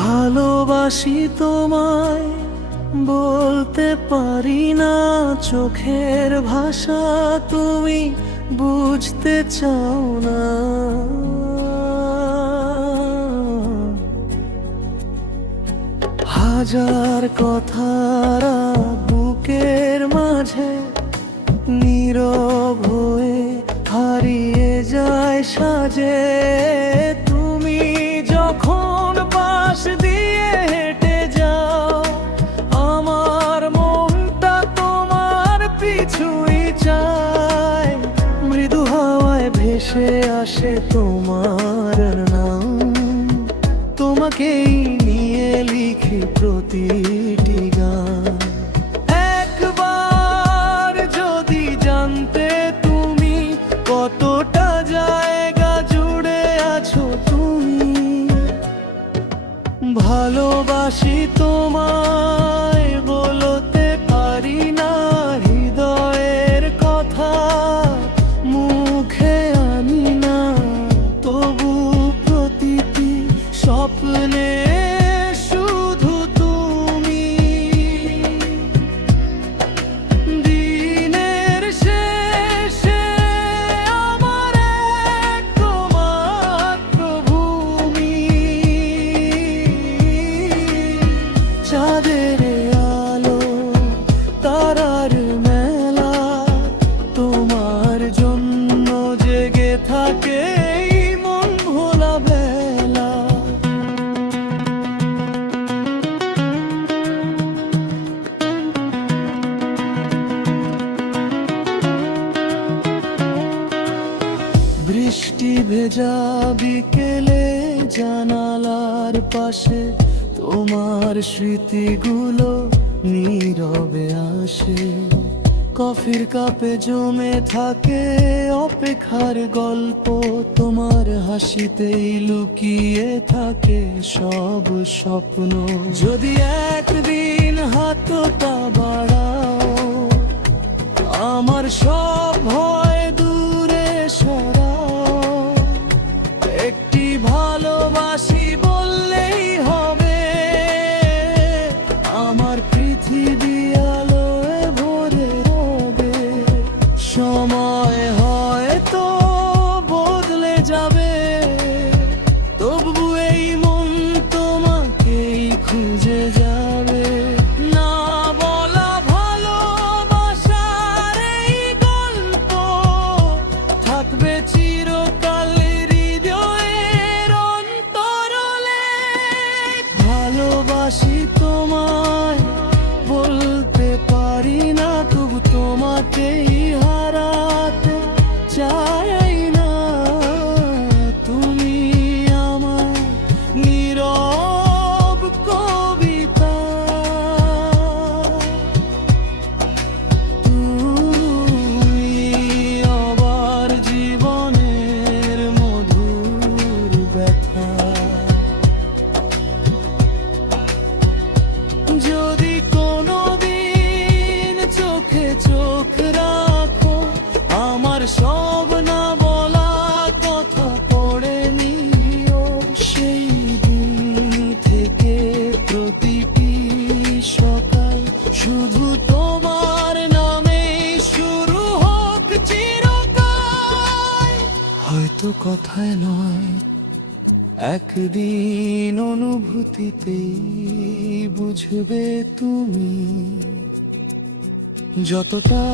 ভালোবাসি তোমায় বলতে পারি না, চোখের ভাষা তুমি বুঝতে চাও না। হাজার কথারা বুকের মাঝে নীরব হয়ে হারিয়ে যায় সাজে। তুমি যখন পাশ দিয়ে হেঁটে যাও, আমার মনটা তোমার পিছুই চায়। মৃদু হাওয়ায় ভেসে আসে তোমার নাম, তোমাকেই নিয়ে লিখি প্রতিটি গান। একবার যদি জানতে তুমি কতটা জায়গা জুড়ে আছো তুমি। ভালোবাসি তোমায় বলতে পারি না, হৃদয়ের কথা মুখে আনি না। তবু প্রতিটি স্বপ্নে শুধু তুমি। দিনের শেষে আমার একমাত্র ভূমি। চাঁদের আলো তারার মেলা, তোমার জন্য জেগে থাকে এই মন ভোলা বেলা। বৃষ্টি ভেজা বিকেলে জানালার পাশে তোমার স্মৃতিগুলো নীরবে আসে। কফির কাপে জমে থাকে অপেক্ষার গল্প, তোমার হাসিতেই লুকিয়ে থাকে সব স্বপ্ন। যদি একদিন হাতটা বাড়াও, আমার সব ভয় দূরে সরাও। একটি ভালোবাসি বললেই হবে, আমার পৃথিবী আলোয় ভরে রবে। সময় হয়তো বদলে যাবে, তবু এই মন তোমাকেই খুঁজে যাবে। না বলা ভালোবাসার এই গল্প থাকবে চিরকাল হৃদয়ের অন্তরলে। ভালোবাসি তোমায় বলতে পারি না, তবু তোমাকেই হারাতে চাই না। তুমি আমার নীরব কবিতা, তুমি আবার জীবনের মধুর ব্যথা। যদি কোনোদিন চোখে চোখ রাখো, আমার সব না বলা কথা পড়ে নিও। সেই দিন থেকে প্রতিটি সকাল শুধু তোমার নামে শুরু হোক চিরকাল। হয়তো কথায় নয়, একদিন অনুভূতিতেই বুঝবে তুমি। যতটা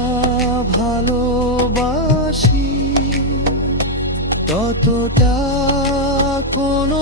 ভালোবাসি ততটা কোনো